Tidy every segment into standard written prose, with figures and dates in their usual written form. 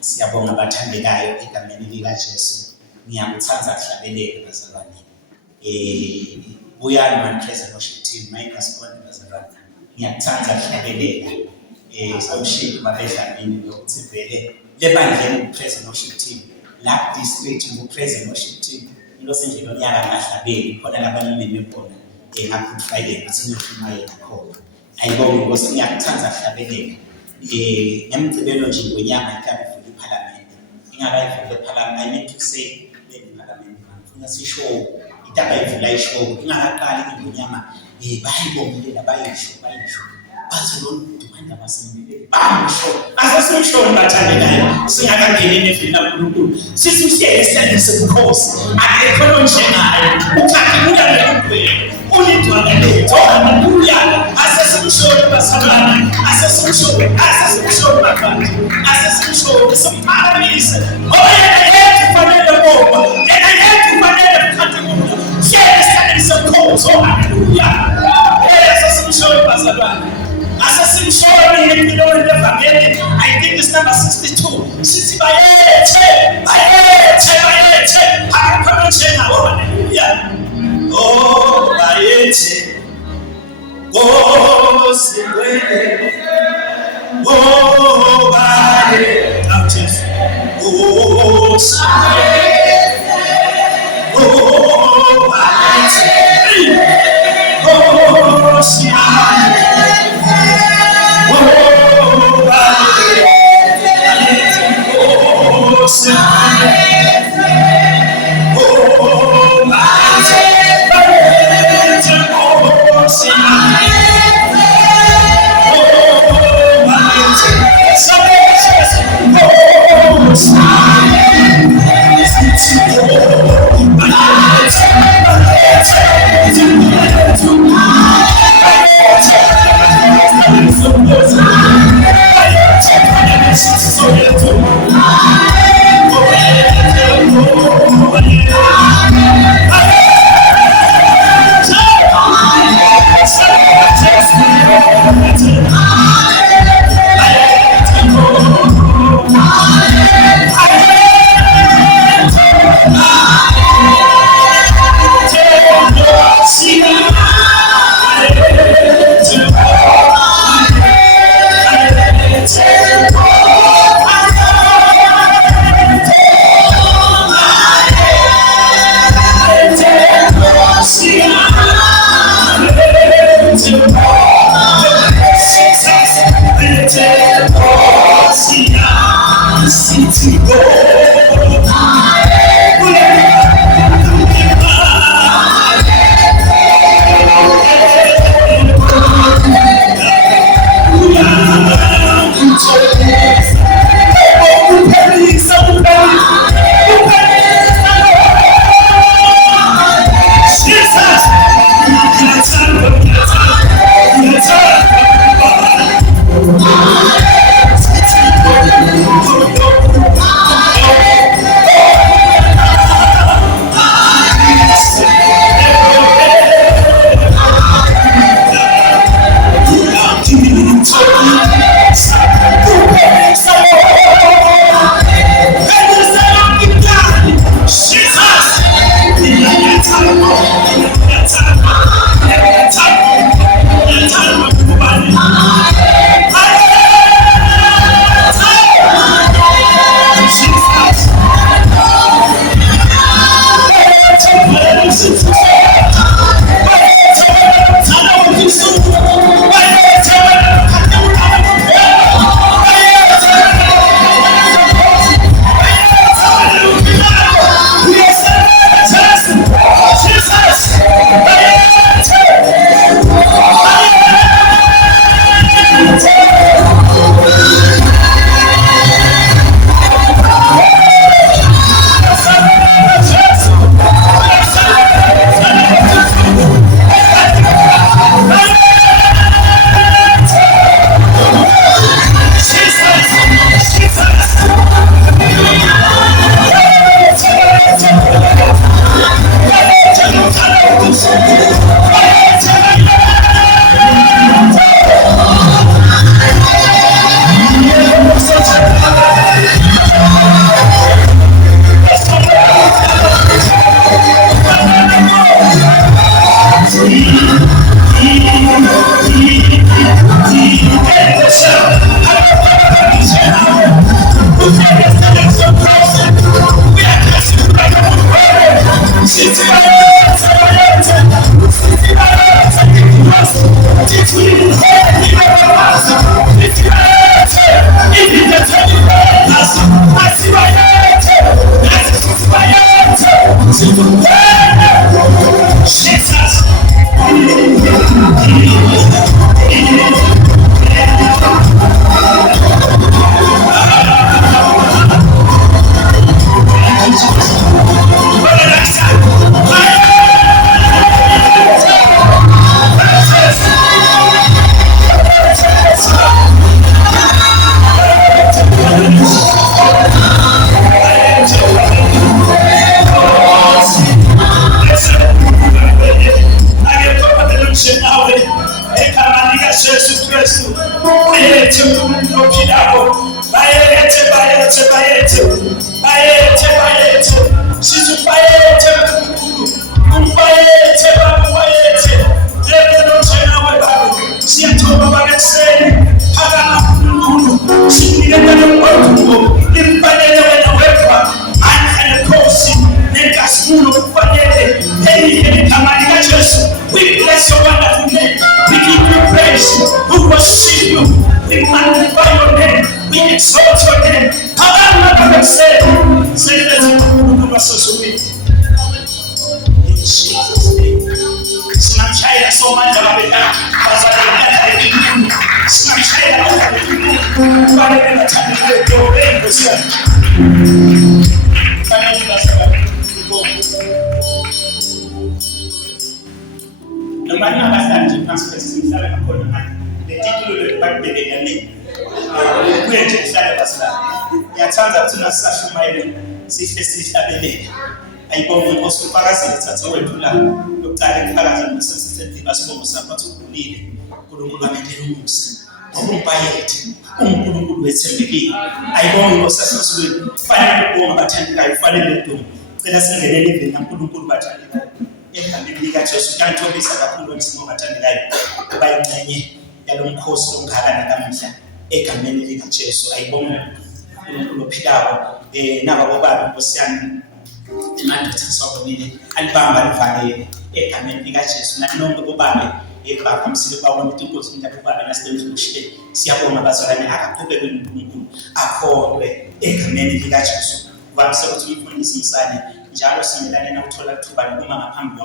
Siyabonga abathandekayo egameni likaJesu. Ngiyamthanda kuhlabeleke bazalwane. Buyani man praise and worship team, my passport bazalwane. Ngiyakuthanda kuhlabeleka. Sawushilo babedlamini lokuthi vele lebandleni praise and worship team. La district praise and worship team. Ilose nje lonyaka ngahlabeli khona labalimi khona. Ngaku Friday ngathi ngifuna khona. Ayibonge Nkosi ngiyakuthanda kuhlabeleka. Emcibelo nje ngonyaka mhlawumbe futhi iParliament. Ingakayivula iParliament, I meant to say iParliament ngifuna sisho itaba ivula isho ingakaqali ingonyama bayibongelela bayisho bazolona manje abasembile basho asesisho bathandekayo singakangeni nefina uNkulunkulu sithi uhlele sengisekhosi akekho njengayo ukhangela ngempela ulindwana lethu haleluya asesimshoni basalana asesimshoni bakanti asesimshoni simphakamisa oyena yethu fanele ngoba yena yethu fanele kukhangela shele sengisekhosi haleluya asesimshoni basalana asesimshoni empilweni levangeli I think it's number 62 sithi bayethe akekho njengayo haleluya oh bayethe oh siwele oh bayethe Jesus oh siwele oh bayethe oh siwele oh bayethe oh siwele oh bayethe We bless your wonderful name. We give you praise. We worship you. We magnify your name. We exalt your name. Say that you will associate. In Jesus' name. Sinamshayela somandla babeka bazalana sinamshayela kufanele bengathandile dobe ngosiyana fanele basaba noma ningabahlanje phansi kwesihlala ngakhona manje letitulo lebhayibheli yami kuye nje kuhlale basala ngiyathanda ukuthi nasashumayele sihle sihlabelele ayibonge inkosi ufakazile thatha wethu la yokucala ifakaza nesesithemba sibongo sakho ukhulile uNkulunkulu wamethela umusa ngokumpayethe uNkulunkulu wethembekile ayibonge inkosi sasizweni kufanele ubonga abathandekayo kufanele udumo cela singenele eveni kaNkulunkulu bathandekayo egambeni likaJesu kanthobisa kakhulu emsimo bathandekayo kuba ingcenye yalomkhosi ongaka nakamhla egameni likaJesu ayibonge uNkulunkulu ophilayo naba bobaba inkosi yami imadoda sobonile alibamba livale egameni likaJesu nanonke bobabe ebakhamsile babona ukuthi inkosi indaba bobabe nasebenzile siyabonga bazalwane akaqhubeke uNkulunkulu akholwe egameni likaJesu kuvamise ukuthi umfundisi umsane njalo simelane nokuthola ithuba lokuma ngaphambi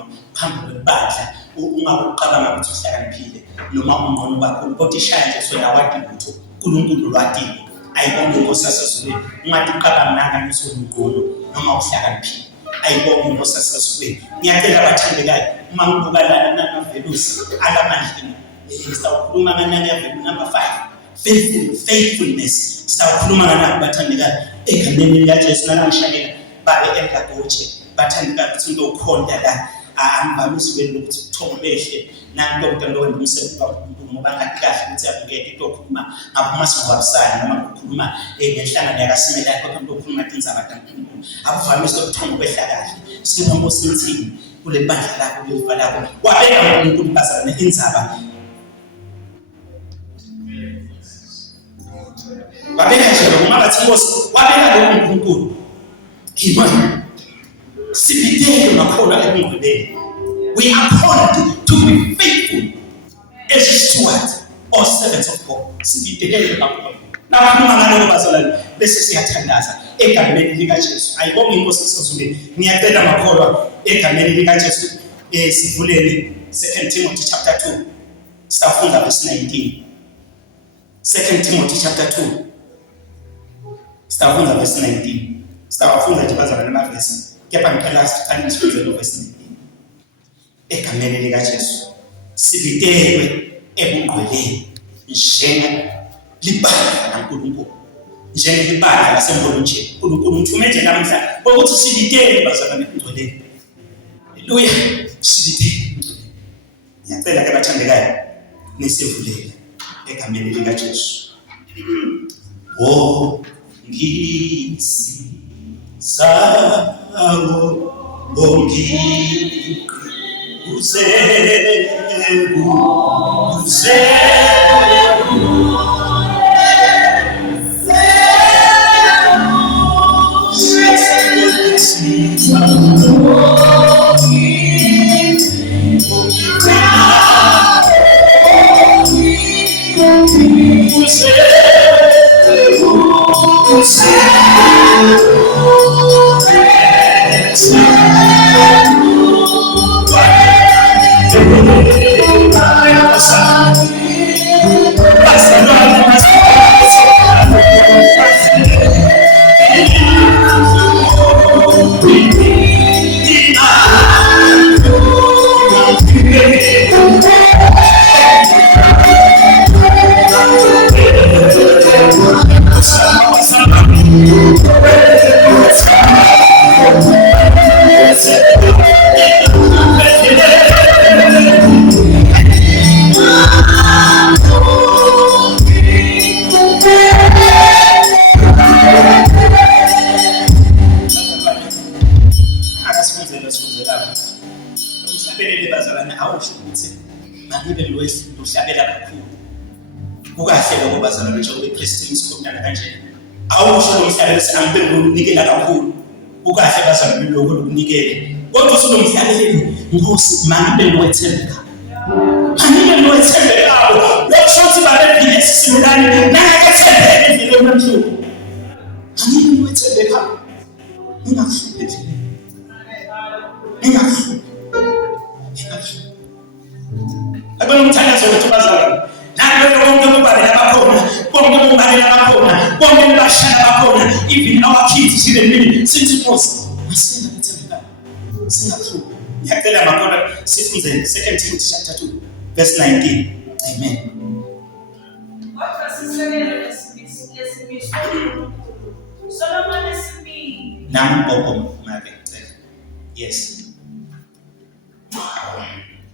kwebandla ungakuqabanga ukuthi uhlakaniphile noma ungqono kakhulu kodwa ishaya nje sona wadi lutho uNkulunkulu lwadile ayibonge inkosi sasizweni ungathi uqabanga nanga nisongqono noma uhlakaniphile ayibonge inkosi sasizweni ngiyacela abathandekayo uma ngibuka lana namavelusi alamandla sitawukhuluma nganani yavelusi number 5 faithfulness sitawukhuluma nganayo bathandekayo egameni likaJesu nanamshayela babe emhlagoche bathandekayo ukuthi into ukhonda la angivamisi kwenu ukuthi uthongo behle nanto kodwa lokho ngimsebenzi kaNkulunkulu ngoba ngathi kahle ukuthi abukeke into okhuluma ngaphuma singwabisana noma ukukhuluma ngenhlangano yakaSimelane kodwa into okhuluma indzaba kaNkulunkulu akuvamisi ukuthongo behla kahle sibonga uSinthini kule bandla lakho kulifa lakho wabeka uNkulunkulu bazalwane indzaba wabeka nje noma bathi inkosi wabeka lo uNkulunkulu imani sibidele makhola ebungcweleni. We are called to be faithful as stewards or servants of God. Sibidele makhola nakhuluma ngaloko bazalwane bese siyathandaza egameni likaJesu ayibonge inkosi sesizuleni ngiyacela makholwa egameni likaJesu sivuleni 2 Timothy chapter 2 sifunda verse 19. 2 Timothy chapter 2 sifunda verse 19. Sitawafunda nje bazalwane amavesi kepha ngicela siqale sifunde lo verse 19 egameni likaJesu sibitelwe ebungqweleni njenge libandla kaNkulunkulu njenge libandla lasembolonjeni uNkulunkulu umthumethe namhla ukuthi sibitelwe bazalwane ebungqweleni haleluya sibitelwe ngiyacela ke bathandekayo nisivulele egameni likaJesu ngisi sawo bongi uzebu Nkosi manje lokwethembeka anike lokwethembeka lokushothi babephile sisimulani nangakethembeka endleleni yomhluko anike lokwethembeka ningakuhluphe endleleni ningakuhluphe abona umthandazo wethokozana nalo bonke ubabela bakhona bonke ubabela bakhona bonke bashaya bakhona even our kids even me since Nkosi masina kuthembeka singakuhluphe. Yakela makona sifunze 2 Timothy chapter 2 verse 19. Amen. Yes.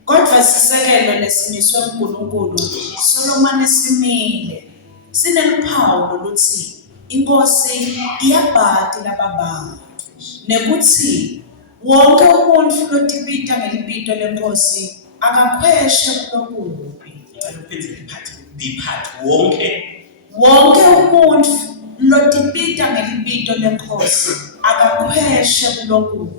Kodwa sisekelo lesimiswe uNkulunkulu Solomon esimile sineluphawu lokuthi inkosi iyabhadi lababantu nekuthi wonke umuntu lotipita ngelipito lenkosi akakhweshe kulokubi. Wonke umuntu lotipita ngelipito lenkosi akakhweshe kulokubi.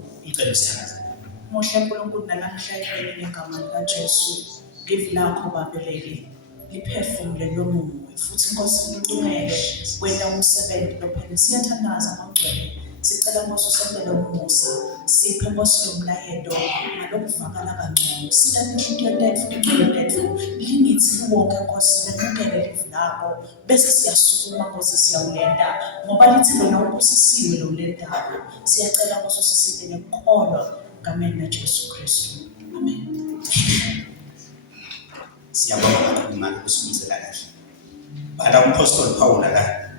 Muhle uNkulunkulu namhla ebeleni ngegama likaJesu give lakho babeleli liphefumule lomoya futhi inkosi iluncele wena umsebenzi lophela siyathandaza amagcwele. Sicela Nkosi usebenzele umusa siphe Nkosi lomlayedo ngalokuvakala kangcono sithathe inhliziyo yethu ingcwele yethu lingithi wonke Nkosi lenukele live lakho bese siyasukuma Nkosi siyawulenda ngoba lithi lona ubusisiwe lo lendaba siyacela Nkosi usisinde ngekholwa ngameni kaJesu Kristu amen. Siyabonga kakhulu manje kusumizela kahle bala umpostoli Paul la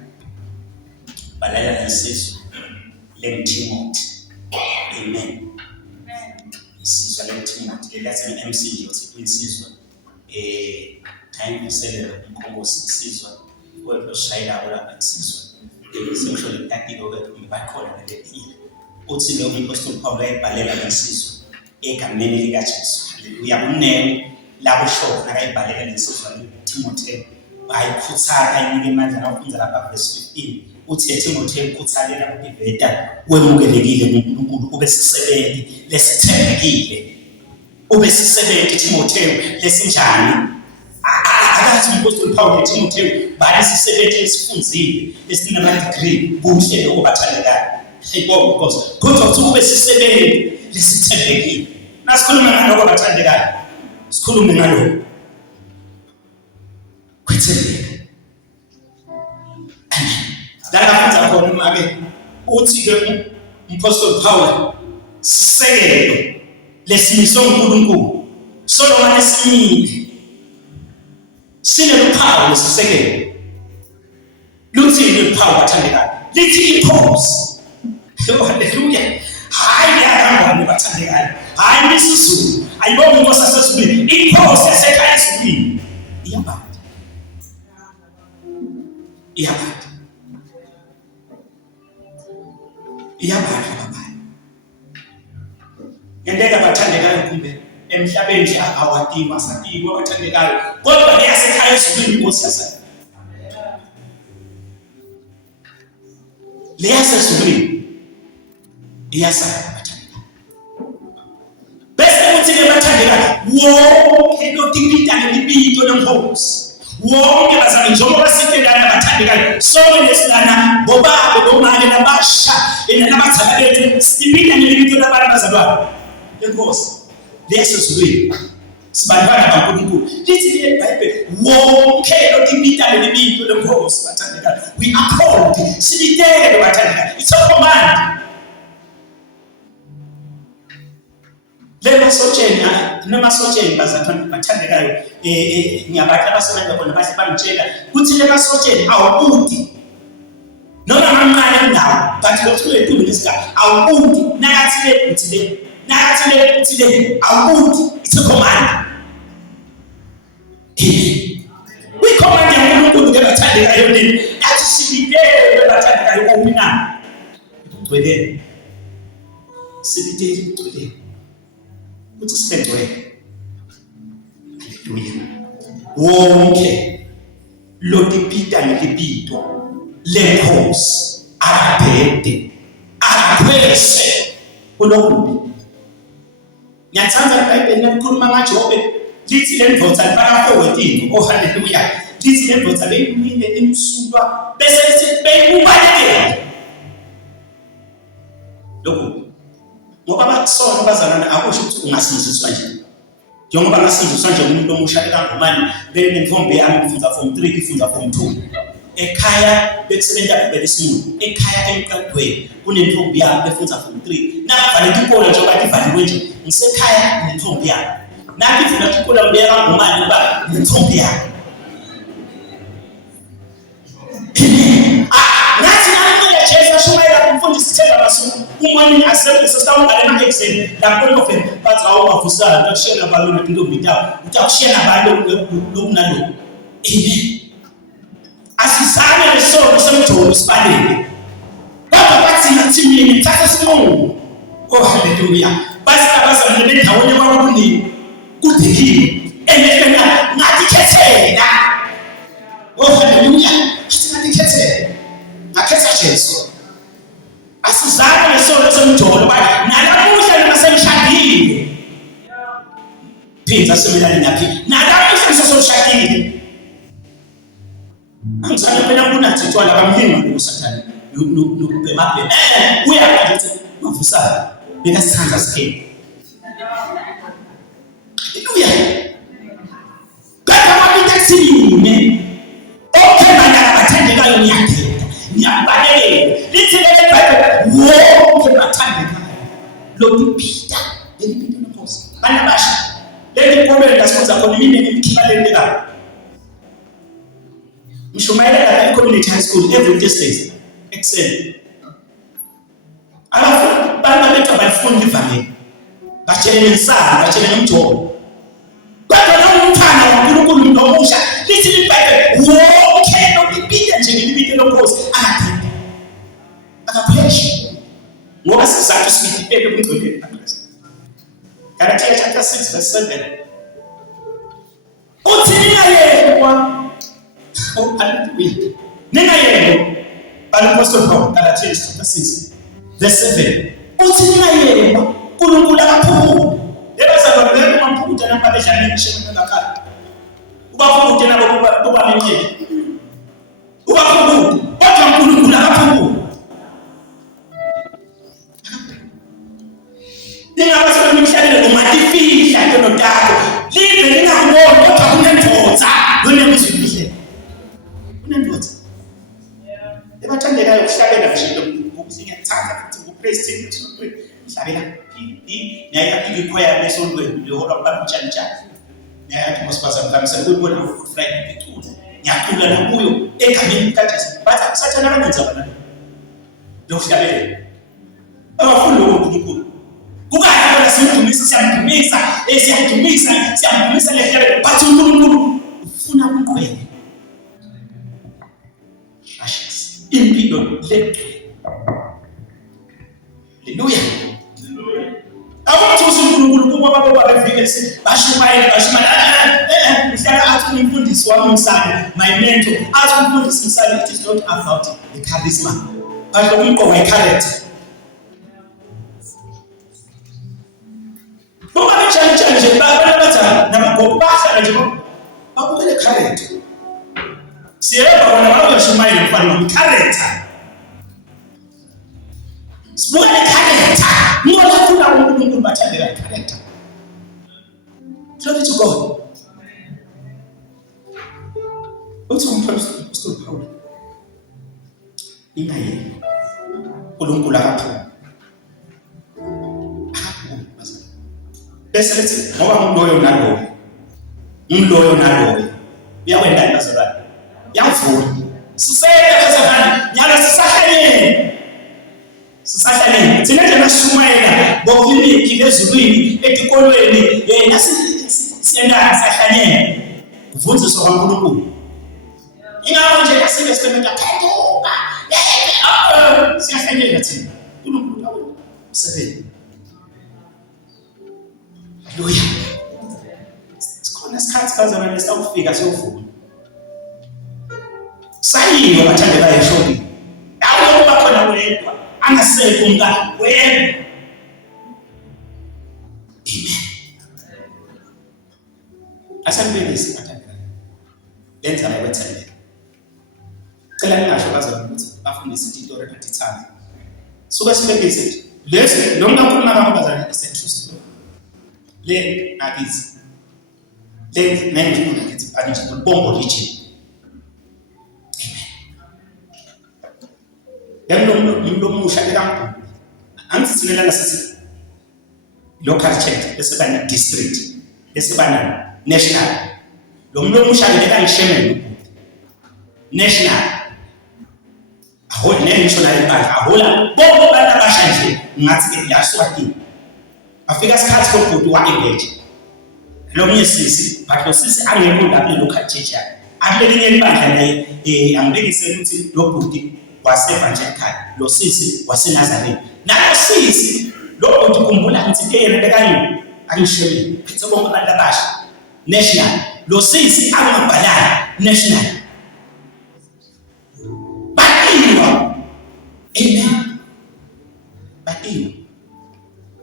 balala lesizwe Timothy. Amen. Isizwe leTimothy lelathi MC nje uthi kwinsizwa ayingisele inkomosi isizwe weloshayela lapha isizwe sekusho tactical ke bakhona lelephila uthi lo umpostoli Paul ayibhalela lesizwe egameni likaJesu. Haleluya. Kunene labo shoko nakayibhalela lesizwe Timothy bayikhuthaza ayinike amandla nawufunda lapha verse 15 uthi Timothy ukhuthalela ukuveta wemukelekile ngoNkulunkulu ube sisebenzi lesithembekile ube sisebenzi Timothy lesinjani akathi umpostoli Paul Timothy bali sisebenzi esifunzile esinama degree buhle okubathandekayo ayibonga because kodwa ukuthi ube sisebenzi lesithembekile nasikhuluma ngaloko abathandekayo sikhulume ngaloko kwethembeka Dala khona make uthi ke umpostoli Paul sisekelo lesimiso uNkulunkulu Solomon esimile sineluphawu lesisekelo luthini luphawu bathandekayo lithi inkosi. Haleluya. Hayi yakangwane bathandekayo hayi isizulu ayibonga inkosi asesibili inkosi esekhaya esibili iyabhada babani yendeka bathandekayo kumbe emhlabeni nje awadiwa sadiwa bathandekayo kodwa leyasekhaya esibili inkosi yase leyasesibili iyasala bathandekayo bese uthi ke bathandekayo wonke lotipita ngelipito lenkosi wonke bazame njengoba siphelana bathandekayo sonke lesilana bobaba bomake lenkosi lesizulwini sibantwana kaNkulunkulu lithi iBhayibheli wonke lotibita lelibito lenkosi bathandekayo we uphold silitele bathandekayo it's a command lemasotsheni bathandekayo ngiyabantu abasebenza khona bahle bangitshela kuthi lemasotsheni awubudi noma amancane kunawo kanti lokuthi ledumo lesigaba awubudi nakathi le awubudi it's a command we command uNkulunkulu ngebathandekayo leli athi sibidele ngebathandekayo kuphi na ugcwele sibidele ugcwele ukuthi sibengcwele haleluya wonke lotipita ngelibito lenkosi akabhede akaphese kulokubi ngiyathanda iBhayibheli likhuluma ngaJobe lithi lendvodza libaka forward oh haleluya lithi lendvodza beyimile imsulwa bese lithi beyimubalekela lokhu ngoba bakusona bazalana akusho ukuthi ungasinziswa nje njengoba ngasinziswa nje umuntu omusha eKangomani benemfombe yami ifunza form 3 ifunza form 2 ekhaya bekusebenza kubelisimu ekhaya emqadweni kunemfombe yami befunza form 3 nabavale ikolo njengoba ivaliwe nje ngisekhaya nemfombe yami nathi funa ikolo beyaKangomani ba nemfombe yami nathi namanye Jesu shumayela kumfundisi sithemba basuku umani asebenzisa sisawungale ma-exam lapho lokho bathi awubavusana utakushiyana balona into bitawo utakushiyana balona lokunalokho amen asizame lesono semjolo sibaleke baba bathi nathi mina thatha sinqumo oh haleluya basi abazalwane bendawonye kwakuningi kudikile emehlweni ngathi khethela oh haleluya ngathi khethela ngakhetha Jesu asizame lesono semjolo bathi nalamuhla nimasemshadile phinda semelane naphi nalamuhla sesomshadile angizange phela kunathi tshwala bamhinga ngosathana nokubhemabhe uyathi mavusana beka sithanda sikheni haleluya kaka mabitathini okhemana abathandekayo ngiyakhetha ngiyabalekela lithi leBhayibheli wonke bathandekayo lotibita lelibito lenkosi bana basha leli komele lasifunza khona imini emikhibaleni lekayo Mshumayela at community high school every Thursday excel alafu bana bethu abafundi vale batshelene insana batshelene umjobo kodwa lo umthana waNkulunkulu nomusha lithi iBhayibheli wonke lotibita nje ngelibito lenkosi akapheshe ngoba sizathu sibidipele kungcwele Galatians chapter 6 verse 7 uthi ningayekwa oh hallelujah ningayekwa Apostle Paul Galatians chapter 6 verse 7 uthi ningayekwa uNkulunkulu akaphumule ebazalwane bamphutha nababedlala ishema ngakhala ubaphuthe nabo kuba nencebe ubaphuthe kodwa uNkulunkulu akaphumule ningabasebenzi emhlabeni ungatifihla into notako libe lingakubona kodwa kunendvodza lonemzwihle kunendvodza ebathandekayo kuhlabela nje ukuthi ngiyathanda ukuthi upraise team mhlabela ngiyayaphika ikhoya lesontweni lehora babutshantshana ngiyayathi masibaza mhlawumbe ukubona ku Friday icula ngiyacula nokuyo egameni kaJesu bathi sathana kanenza bana lokuhlabela abafundi lokuNkulunkulu kukahle siyamdumisa lehlelo bathi uNkulunkulu ufuna ungqwele ashes impilo legcwele haleluya abantu uNkulunkulu kuba baba bevike bashumayela uhlala athi umfundisi wami umsana my mentor athi umfundisi umsana it is not about the charisma but umqondo wecharacter Buka bichana nje bana bathi nabagobasa nje babukele character siyeba bona bayashumayela mfana character sibukele character ngoba ufuna uNkulunkulu bathandeka character. Glory to God. Uthi uMpostoli Paul ingayeni uNkulunkulu akaphuma. Bese lethi ngoba umloyo naloyo uyakwendani bazalwane? Yavuna. Sisayela nyala sisahlanyeni thina nje nashumayela ngokulimiki lezulwini etikolweni siyenda sisahlanyeni kuvunziswa kwaNkulunkulu. Ingakho nje asibe sikhemeta phenduka siyahlanyela thina uNkulunkulu awu usebenza. Haleluya. Sikhona isikhathi bazalwane sakufika siyovuna. Sayiwa bathandekayo eshoni. Awu kuba khona wedwa angasekho umkakhe wedwa. Amen. Asanibekisi bathandekayo. Lenza la wethandeka. Cela ningasho bazalwane ukuthi bafundise izitori ezithanda. Suka sibekise lesi lo muntu akhuluma ngakho bazalwane isentrust. Le akithi. Le nengikuthi akithi angithi bombo region. Lo musha ekampu angisithelela sithi local church esebana district esebana national lo muntu omusha ngeke angishemele national ahola national bank ahola bonke abantu abasha nje ngathi ke yaswati afika isikhathi kokuthi wa engage lo munye sisi but lo sisi angekho lapho local church akulelinye ibandla naye angibekise ukuthi lo bhuti wasevangelical lo sisi waseNazareth nalo sisi lo bhuti kumbula ngithi yena bekanye angishemile phethe bonke abantu abasha national lo sisi angabhalana national batiwa. Amen. Batiwa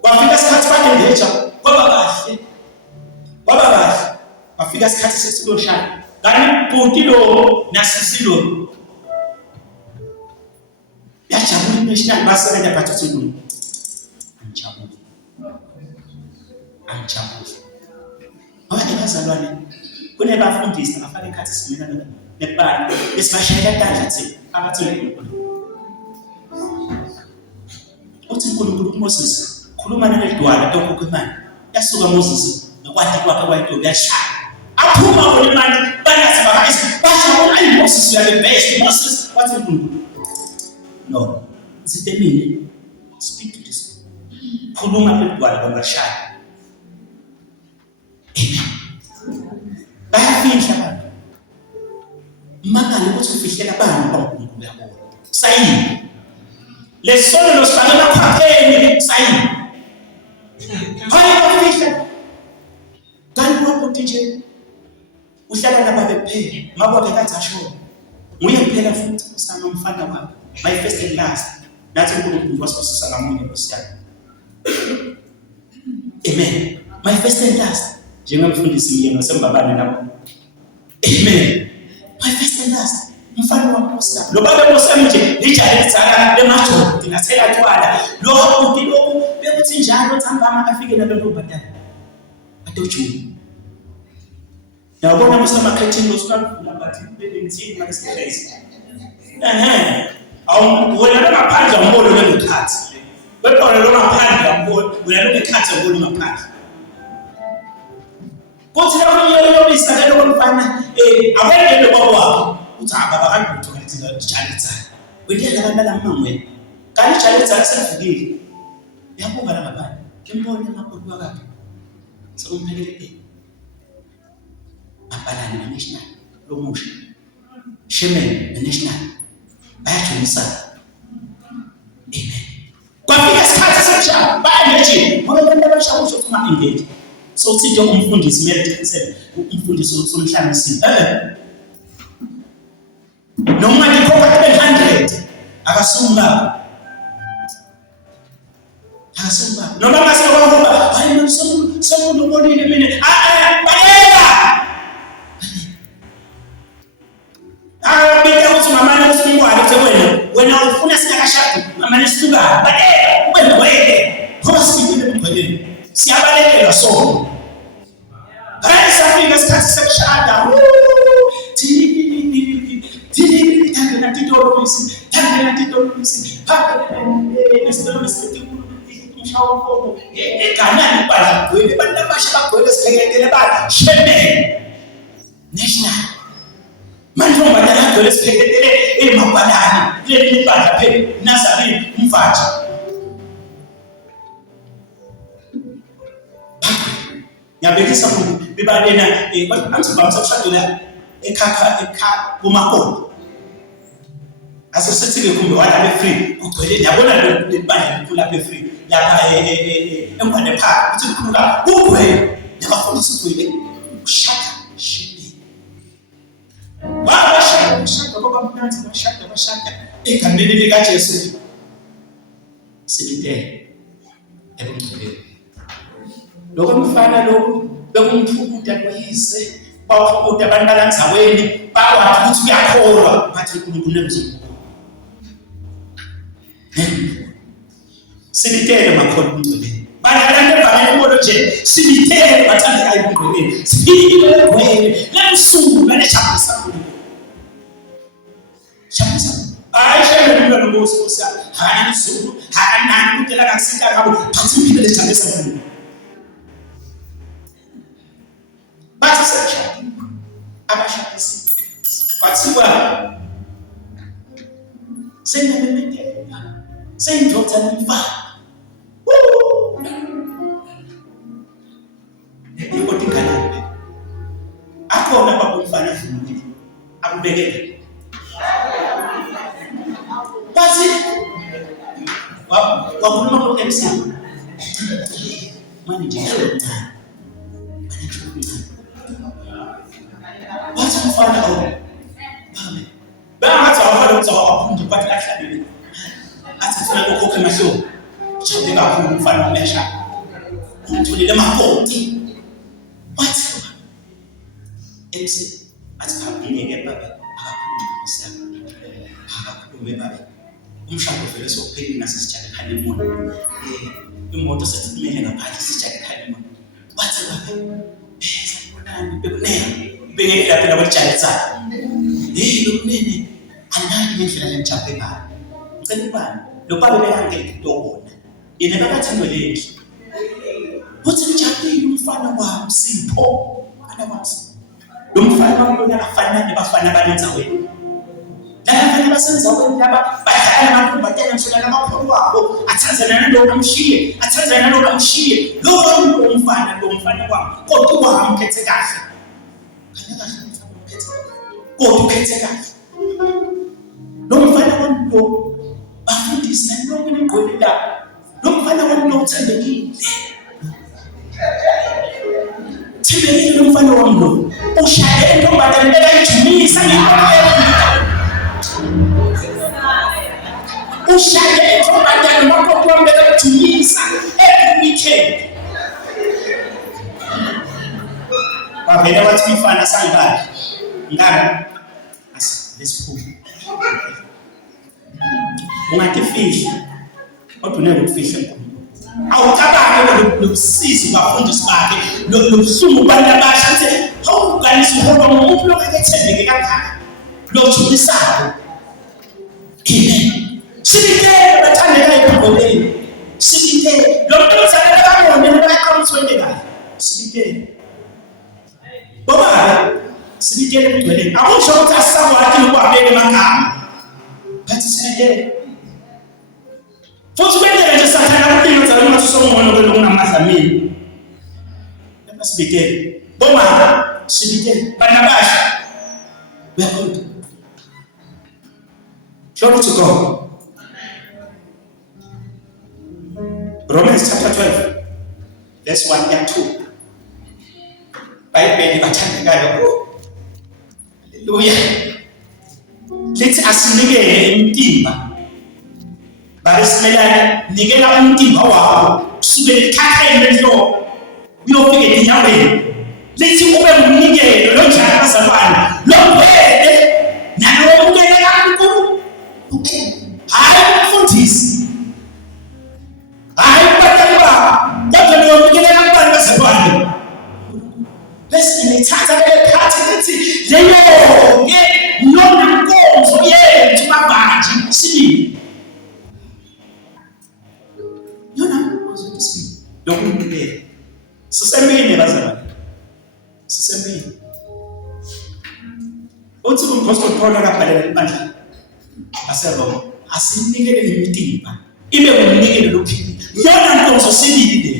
wafika isikhathi bakengeja kwaba kahle wafika isikhathi sesikuyoshaya kanti bhuti lo nasisi lo yajabula national basebenza bathathe umuntu angijabule abanye bazalwane kunebafundisi abafaka ikhathi simelana nebani esibashayela tandla thina abathi uthi uNkulunkulu kuMoses khuluma nelidwala tokhokho imali yasuka Moses nokwati kwakhe kwayidolo yashaya aphuma wona imali banathi bakayise basho ayi Moses uyale best Moses wathi uNkulunkulu no sitemile speak to this khuluma nelidwala kwabashaya. Bayafihla abantu mangani ukuthi ufihlela abantu baNkulunkulu yabo sayini lesono losibangela kwapheni sayini hayi bafihla kanti ukuthi nje uhlala nababephela makwakhe kathi asho nguye kuphela futhi usana umfana wakhe my first and last nathi uNkulunkulu wasibusisa ngamunye kusiyana. Amen. My first and last njengomfundisi myeni sembabane lapho. Amen. My first and last mfana waMusa lo baba Musa nje lijale litsaka lemajo nginathela twala lo ukuthi lokhu bekuthi njalo thambama afike nalo badala atojulu yabona Musa marketing usivula bathi bengithini makesikhathi wena lo ngaphandle umbolo lengikhathi bepona lo ngaphandle umbolo wena lo ngikhathi umbolo ngaphandle kuthi lo yobisa lo mfana awendele kwabo uthi baba kanti uthola ijalitha wendela abantu lamangwe kanti ijalitha selivukile yabuka la ngaphandle imbone amakhulu wakhe sokumphelele abhalana national lo musha shemen national bayajumisa. Amen. Kwafika isikhathi sokushaya bayeje ngoba abantu abashaya usho kuma engage so uthi umfundisi mele umfundisi somhlanganisi noma ikhokha 100 akasungaka noma masekwahamba hayi manje somuntu ubonile mina bayeka bika uthi mamani usungwane wena ufuna sikakashadu mamani suka bayeka wena weke ngoba ekugcineni siyabalekela sona. Hayi safika isikhathi sekushada. Thangena titolobisi, thangena titolobisi. Esitolo sithi umshawo fomo. Eganani bala gwele bantu abasha bagwele siphekele bala sheme. National. Manje umbadala agwele siphekele emabhalani. Leli bandla phela nasabini umfathi. Ngiyabekisa ukuthi bebalena bathi bamsashadela ekhaya kumakolo. Asesithi kumbe wala be free kugcwele yabona le bandla likhula be free lapha engwane phaka uthi kukhuluka ugwele nabafundisi ugwele ushaka shini. Bashaka ngoba mnanzi bashaka egameni lika Jesu. Sibithe ebungcweleni. Lokho mfana lokho bekumthukuda kwayise bawukuda abantu balanzaweni bakwathi ukuthi uyakholwa bathi uNkulunkulu emzini. Sibithe makholwa ungcweleni. Bangalantu evangeli mono nje sibithe bathandekayo ungcweleni. Sibithe ngwele lemsuku leshabisa kulo. Shabisa. Ayishele mina nobuso hayi isizulu hayi nani kudela kakusika ngabo phathi impilo leshabisa kulo. Bathi seshadi abashadisi kwathiwa sengamemedela sengidotha umfana yebo dikala akhona babumfana futhi akubekele bathi wakhuluma ngoMC manje nje bathi umfana phame bangathi awafana ukuthi awaphunde bathi ahlabele athi funa ukukhokha emahlo jabule kakhulu umfana umesha umtholile makoti bathi MC athi phambili ke baba akakhulume baba umshado vele sokuphelile nasisijale honeymoon imoto sekumele ngaphandle sisijale honeymoon bathi baba bengeke lapha labajayeza lokunene anani ngendlela lenjabe ngayo ngicela ubani lo baba bekangeke intobona yena bekathandwe lenhle uthi ngijabulile umfana wami Sipho ana wathi lo mfana wami lona afana nebafana balenzaweni labafana basenzaweni laba badlala amantombazane ngishela namakhulu wabo athanzana nalo amshiye lo mfana wami kodwa wami phethe kahle kodwa phethe kahle lo mfana wami lo bafundisa lonke negqwele la lo mfana wami lo uthembekile lo mfana wami lo ushaya intombazane bekayijumisa ushaya intombazane makoti wami bekayijumisa weekend wavele wathi mfana sangibali ngani lesiphuma ungatifihla kodwa uneke ukufihla enkulu awucabange lokusiza abafundisi bakhe lokuhlungu kubantu abasha ukuthi awuganisa uholo umuntu lokethembeke kangaka lokujulisayo sibithe bathandekayo ebholeni sibithe lo muntu uzakela kamona bayaqhamuthwendekayo sibithe baba sibithe ebholeni akusho ukuthi asisakwazi ukubabeka amagama bathi sibithe futhi kwendlela nje sathana kuphinda uzalwa ukuthi usongcono kwelo kungamadlamini lapha sibithe boma sibithe banabasha uyakhona glory to God. Romans chapter 12 verse 1 and 2 Bible bathandekayo haleluya lithi asinikele imtimba barisimela nikela umtimba wakho kusukela ekhakheni lenhloko uyofika enyaweni lithi ube umnikelo lo njalo bazalwane lo kwele nalo umnikelo kaNkulunkulu hayi umfundisi hayi bathandwa kodwa 22 lokunikela sisemini bazalwane sisemini uthi umpostoli Paul akabhalela ibandla aseRoma asinikele lemitimba ibe umnikelo lophili yona nkonzo sibili le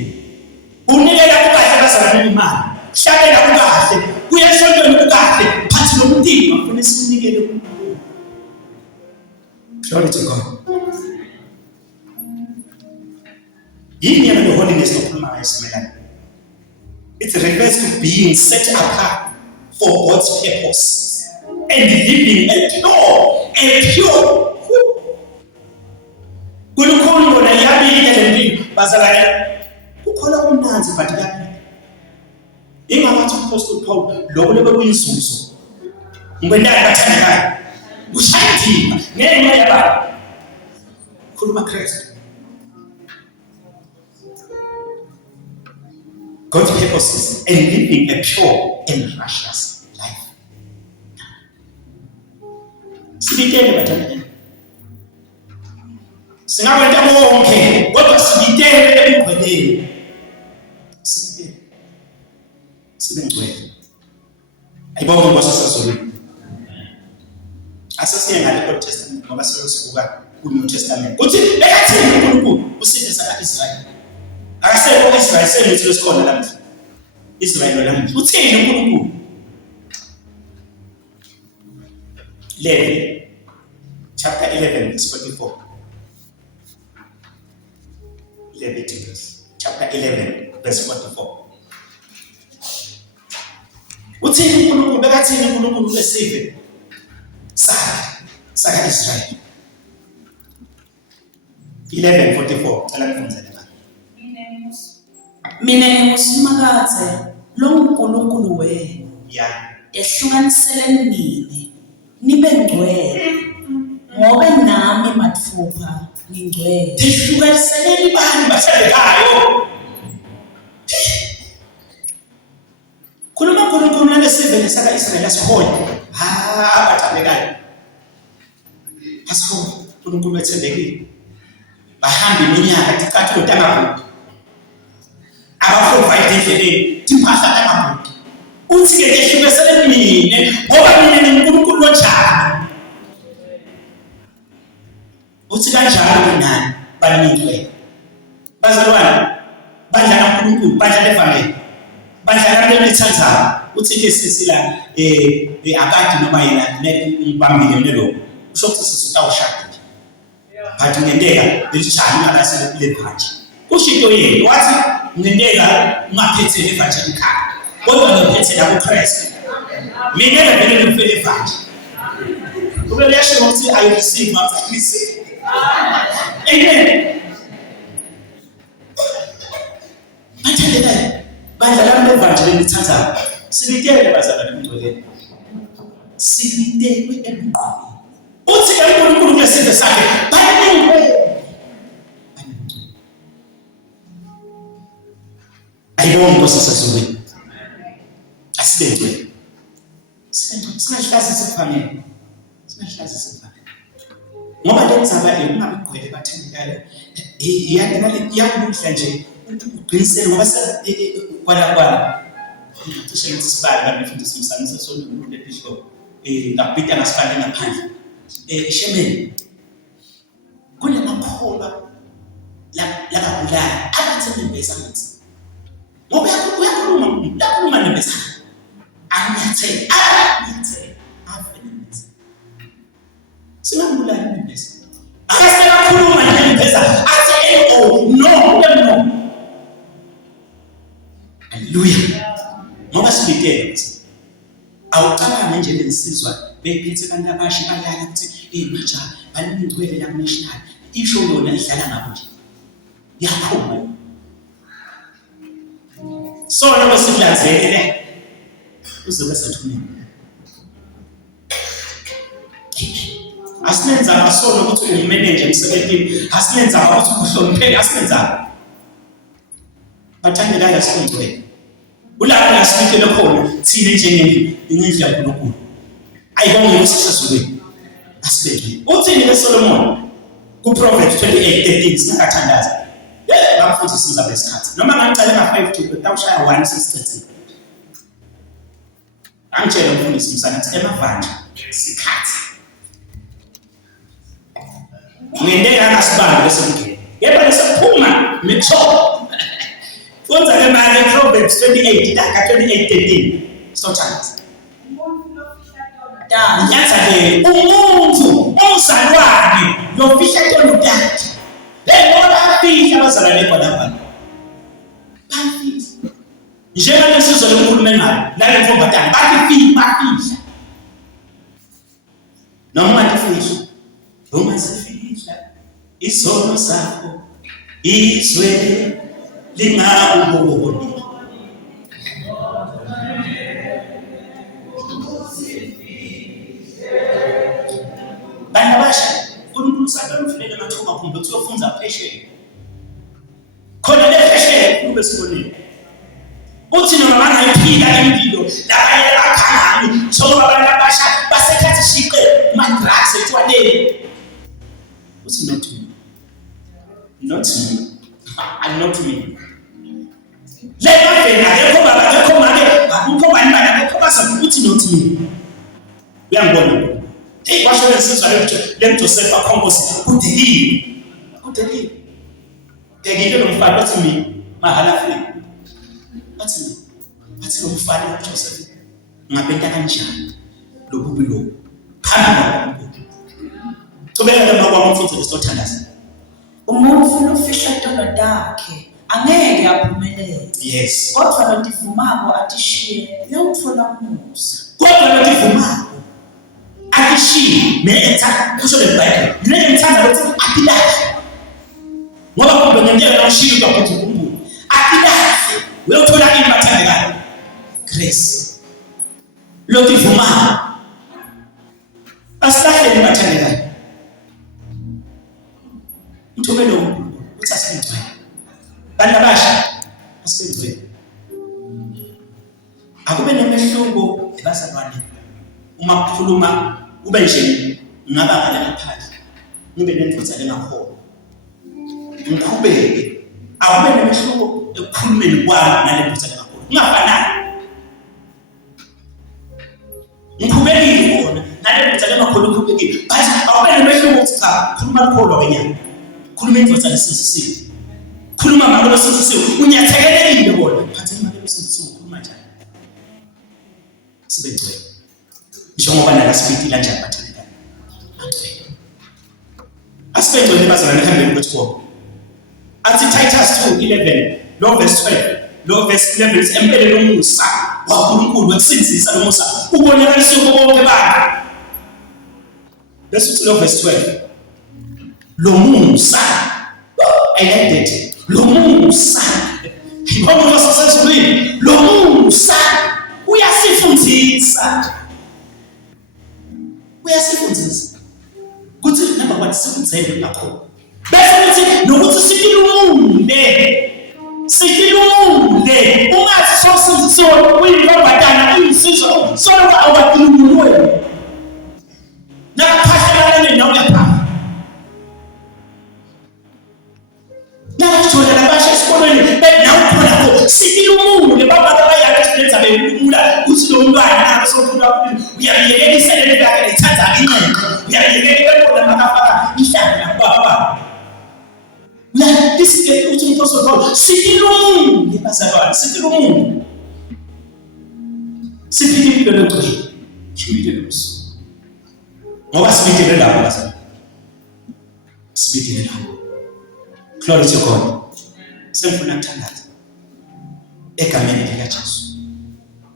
unikela kukahle bazalwane imali hlabela kukahle kuyesontweni kukahle phansi lomtimba kufanele sinikele kuNkulunkulu. Glory to God. Yini yana the holiness lokukhuluma ngayo simelana? It refers to being set apart for God's purpose and living a pure. Kulukhulu yona yabili lempilo bazalwane kukhona umnanzi but yabili. Ingawathi umpostoli Paul lokho lekuyinzuzo. Ngwendani bathandekayo. Ushayidima ngenxa yabani? Khuluma Kristu. God's purposes and living a pure and righteous life. Sibitele bathandekayo. Singakwenza konke kodwa sibitele emgweleni. Sibitele. Sibe ngcwele. Ayibonge Nkosi sasozweni. Asasiye ngale Old Testament ngoba siyosuka ku-New Testament. Uthi bekathini uNkulunkulu usiphe saka-Israyeli. Akasekho Israyeli sengithi lesikhona namhla. Israyeli namhla. Uthini uNkulunkulu? Levi chapter 11 verse 44. Leviticus chapter 11 verse 44. Uthini uNkulunkulu? Bekathini uNkulunkulu lesiphe saka Israel 11:44 cela ngifundele ngalo. Mina ngimusimakathe lo uNkulunkulu wenu ehlukanisele nini nibe ngcwele ngoba nami mathupha ngingcwele. Ehlukanisele bani bathandekayo? Khuluma uNkulunkulu lesivele saka Israel asihole. Abathandekayo. Asihole uNkulunkulu ethembekile. Bahamba iminyaka ticathulo tangabhuti. Abaprovide endleleni timpahla tangabhuti. Uthi ke ehlukanisele mina ngoba mina ngiNkulunkulu onjani. Uthi kanjalo nani banikwe. Bazalwane badlala uNkulunkulu badlala evangeli. Badlala lelithandayo. Uthi ke sisila akade noma yena nebambile lelo usho ukuthi sisutawushada bathi ngenteka lelishani ngakase lebhaji usho into yini wathi ngenteka ungaphethe lebhaji ekhaya kodwa ngiphethe la kuChrist mina ngivele ngifele lebhaji ube liyasho ukuthi I receive after I receive. Amen. Bathandekayo badlala lebhaji lelithandayo. Sibitele bazalwane emgcweleni. Sibitele emgqweni. Uthi uNkulunkulu kulesizwe sakhe banikwe. Ayibonge Nkosi sasozweni. Asibengcwele. Singahlazi sifamile. Singahlazi sifamile. Ngoba lenzaba ungabe igcwele bathandekayo. Iyakuhla nje uqinisele ngoba kwala cishe ngithi sibali kanti mfundisi umsangisa sona umuntu lebishop ngapita ngasibali ngaphandle shemeni kunamakhoba la kabulala abathi nembeza ngathi ngoba uyakhuluma nembeza angiyathe afenembeza singabulala nembeza akasekhuluma nembeza athi no. Hallelujah. Ngoba sibitele awucabanga nje lesizwa bephethe abantu abasha balala ukuthi manje baningcwele la national isho yona idlala ngabo nje yakhona so lo siblazele uzobe sathumela asenza asono ukuthi umanager emsebenzini asenza ukuthi uhlonipheke asenza bathandekayo sikungcwele ulapho lasibitele khona thina njengendlu ingindlu yaNkulunkulu ayibonge usisazulweni asibekile uthini leSolomon ku Proverbs 28:13 singakathandaza bamfundisa umzamo wesikhathi. Noma ngicela nga 5 to utawushaya 1 sesicethile. Angitshela umfundisi umsana athi emavanje isikhathi. Ngiyendeka ngasibambe bese ngene. Yebo lesophuma mitho. Funza ke manje Proverbs 28 daka 28:13. So chance. Nyanza ke umuntu ozalwane yofihla intolo yakhe. Lebona afihla abazalwane khona. Bafihla. Njengoba lesizwe lokukhuluma ngayo, la lemfombatana bafihla. Noma ngifihla. Noma sifihla isono sakho izwe lingawuboni. Bana basha uNkulunkulu sakamfulele mathuba kumbe ukuthi uyofunza phesheya. Khona le phesheya kube sibonile. Uthi noma bangayiphila impilo labanye bakhalani njengoba abantu abasha basekhathi shiqe ma-drugs etshwaleni. Uthi not me. Not me. And not me. Lema vena akekho baba akekho make akukho bani bani akekho basa uthi not me. Uyangibona? Hey, washo lesizwa lemJoseph akhombosi kudeliwe. Dekile lo mfana uthi mina mahala free. Athi lo mfana uJoseph ngabenta kanjani lo bubi lo. Phambili kwaNkulunkulu. Tobeka lo makwami mfuthu lesothandaza. Umuntu ofihla intolo yakhe angeke aphumelele. Yes. Kodwa lo tivumako atishiye uyawuthola umusa. Kodwa lo tivumako atishiye meetha kusho le Bible. Mina ngithanda ukuthi akilahle. Ngoba kumbe ngentela nomshilo kakhulu kuNkulunkulu. Akilahle uyothola imbathandekayo. Grace. Lo tivumako asilahle imbathandekayo. Uthobele uNkulunkulu uthi asingcwaye. Bantu abasha asibenzwe. Akube nemehluko ebazalwane. Uma kukhuluma ube nje ngaba ngale ngaphandle. Ngibe nendvodza lengakhona. Ngikhubeke. Akube nemehluko ekukhulumeni kwami nale ndvodza lengakhona. Ungafanani. Ngikhubekile khona nale ndvodza lengakhona ukhubekile. Bathi akube nemehluko ukuthi cha khuluma lokholwa wenyama. Khuluma indvodza lesisisiwe. Khuluma manje lesisisiwe unyathekelekile bona. Phathe imali lesisisiwe ukhuluma njani? Sibengcwe. Njengoba nakasibitila njani bathandekana. Asibengcwe bazalwane phambili kwethu. Athi Titus 2:11 lo verse 12 lo verse 11 empele lomusa waNkulunkulu wekusindisa lomusa ubonakalisa bonke abantu. Bese uthi lo verse 12 lo musa identity lo musa ngoba sasezulwini lo musa uyasifundisa ukuthi namba kwathi sikunzele ngakho bese uthi nokuthi sikilumule ungathi sosizisiwe uyinkombatana uyisizwe sona awakilumulwe nakaphahlelana nokuyapha nakuthola labasha esikolweni nawukhona sikilumule baba abayakusenza belumula uthi lo mntwana nakasofuna uyabiyekelisa le nto yakhe ithatha inqondo uyabiyekelisa bona makafaka ihlala baba la isike uthi umuntu osodwa sikilumule bazalwane sikilumule siphile impilo lokugcina impilo lokusuku ngoba sibidele lapho bazalwane sibidele lapho. Glory to God. Sengifuna ukuthandaza egameni likaJesu.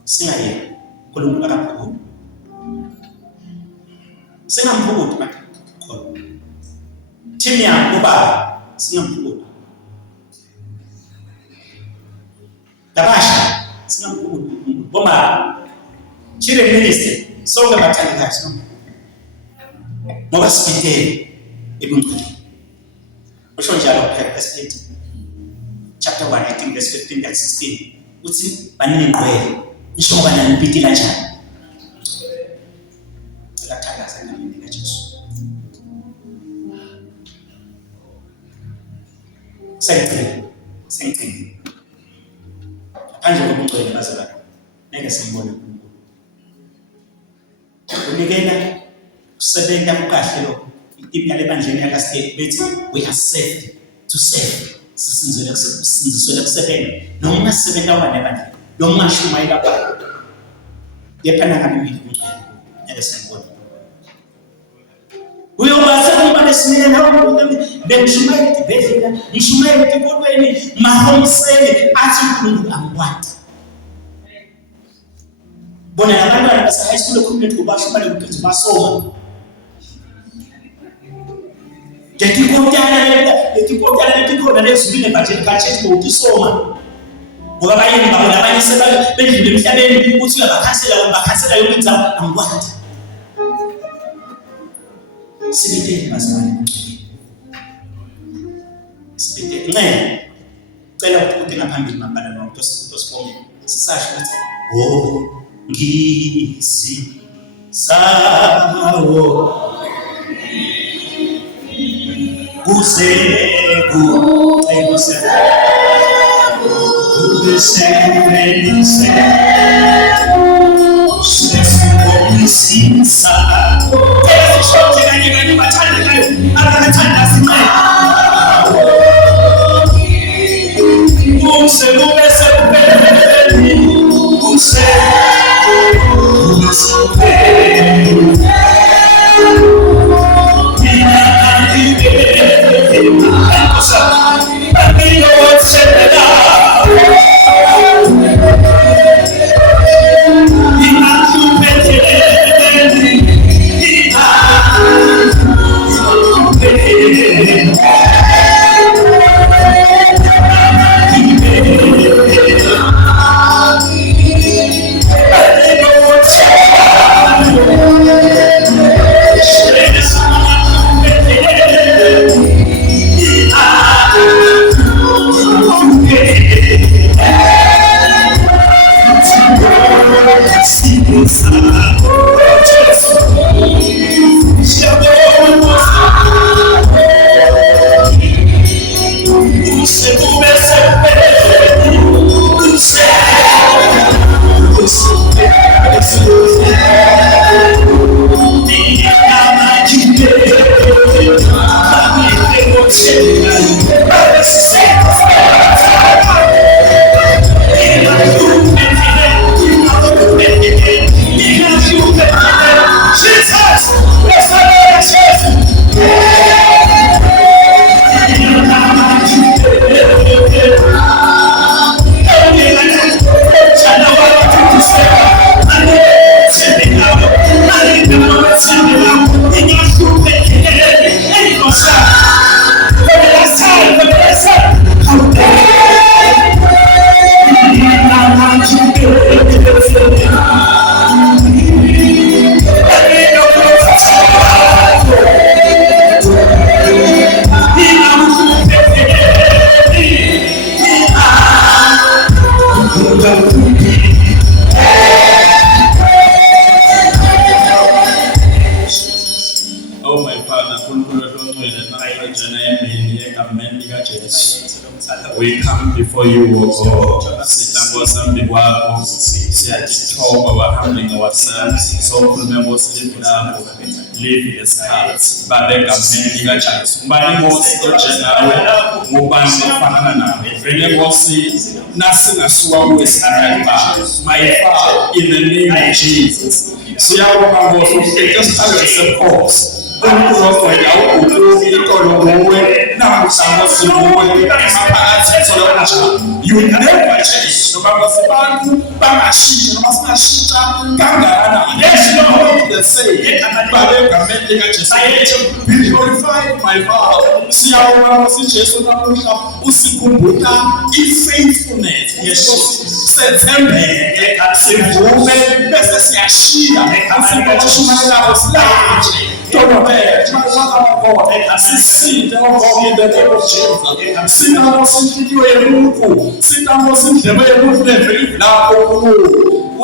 Singaye uNkulunkulu akaphukule. Singamphukuli manje khona. Team yami ubaba singamphukuli. Dabasha singamphukuli. Boma children ministry sonke bathandekayo singamphukuli. Ngoba sibidele ebunqilini. Usho njalo First chapter 1 I think verse 15 and 16 uthi banini ngqwele isho ngoba nanipitila njani lakathandaza ngamini kaJesu sayicela Sengicingile. Kanje ngokugcwele bazalwane. Ngeke simbone uNkulunkulu. Unikela kusebenza kukahle lo. Itimu yale bandleni yakaState bethi we are saved to serve. Sisinzwele kusebenza. Noma sisebenza wane bandleni. Noma shumayela ba. Yephana ngabe ngikugcwele. Ngeke simbone. Uyobasa uma lesinike nawo bengishumayela ibhedlela ngishumayela ezikolweni mahomseni athi uNkulunkulu angikwati bona abantwana base high school ekhulumeni kubashumale kuphethe basoma ngetikotana letikhona lezulile budget kachesi ngokusoma ngoba bayini babona abanye sebedlule emhlabeni uthi uyabakhansela yonke indawo angikwati sibithe bazalwane sibithe cela ukuthi ngaphambili mabala nomuntu osifomile sisasho ukuthi ngisi sawo We come before you, O God. Sitangosambi wako, siyajithoba, we're humbling ourselves. So remember, live now, live the scars. Babeka msini kaJesu. Mbani ngosi ojenawe, ngubani ofanana nawe. Vele ngosi nasingasuka kuwesinayima. My Father, in the name of Jesus. Siyabonga ngosi, just tell us the cause. You will never change. No matter what you yes, Lord, the same. Be glorified, my Father. See our faithfulness. Yes, September.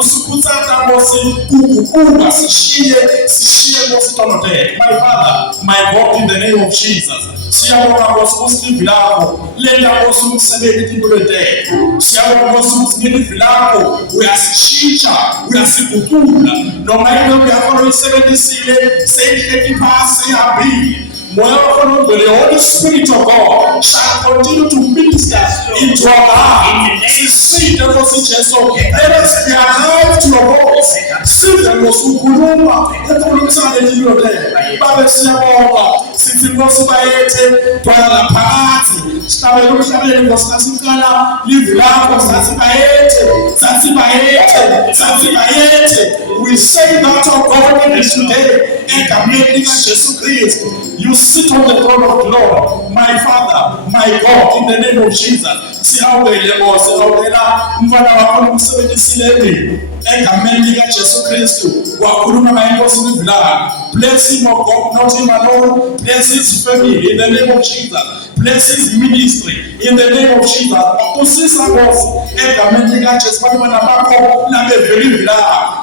usikhuthaza Nkosi ukuguquka sishiye Nkosi tonotele. My Father, my God, in the name of Jesus, siyabonga Nkosi usivivi lakho lenda Nkosi umsebenzi impilo yethu. Siyabonga Nkosi usivivi lakho uyasishintsha uyasiguqula noma yini yakho oyisebenzisile seyihleki phasi yabili. Moya wakho the Holy Spirit of God shall continue to minister into our heart. See the Lord Jesus. Let us be alive to your voice. See the Lord ukhuluma ukhulumisa lempilo le. Baba siyabonga sithi Nkosi bayethe twala phakathi. Sihlabele umhlabeni Nkosi nasikala live lakho sathi bayethe. We say that of God is today. Egameni likaJesu Kristu. You sit on the throne of glory, my Father, my God, in the name of Jesus. Siyawela Nkosi, awela mfana wakho umsebenzisile egameni likaJesu Kristu. Wakhuluma naye Nkosi livila. Bless him, O God, not him alone. Bless his family in the name of Jesus. Bless his ministry in the name of Jesus. Usisa Nkosi egameni likaJesu bantwana bakho labevela.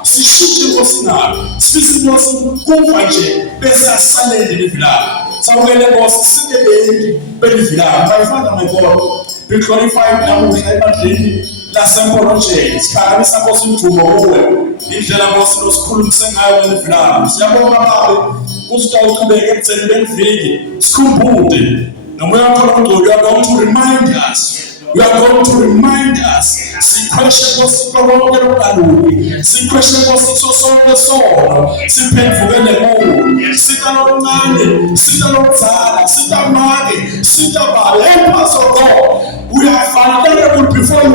Sishintshe Nkosi nalo. Sifise Nkosi kumva nje bese asalele livila. Sawele Nkosi sibebeni belivila. My Father, my God, be glorified namuhla ebandleni lasemporojeni. Sikhakamisa Nkosi umvumo kuwe. Indlela Nkosi losikhulumise ngayo belivila. Siyabonga Baba ukuthi uqhubeke ekutheni beliviki. Sikhumbule nomoya wakho ongcwele, you are going to remind us. You are going to remind us. Sikhweshe Nkosi konke lokubaluli. Sikhweshe Nkosi sosonke sono. Siphendvukele kuwe. Sita lomncane, sita lomdzala, sita make, sita baba. Help us, O God. We are vulnerable before you.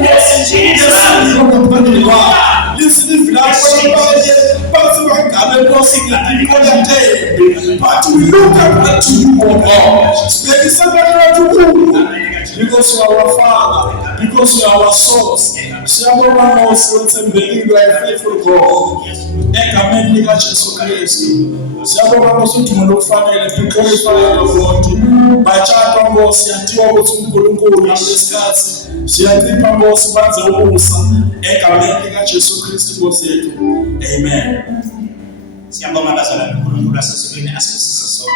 Listen, if you are but we look up to you, O God. There is somebody to you. Because you are our Father, because you are our source. Siyabonga Nkosi wethembekile, you are a faithful God. Egameni likaJesu Kristu. Siyabonga Nkosi udumo lokufanele, be glorified O God. Bachata Nkosi yathiwa ukuthi uNkulunkulu ngesikhathi. Siyacipha Nkosi banze ubusa egameni likaJesu Kristu Nkosi yethu. Amen. Siyabonga bazalwane uNkulunkulu asesibini asibusise sonke.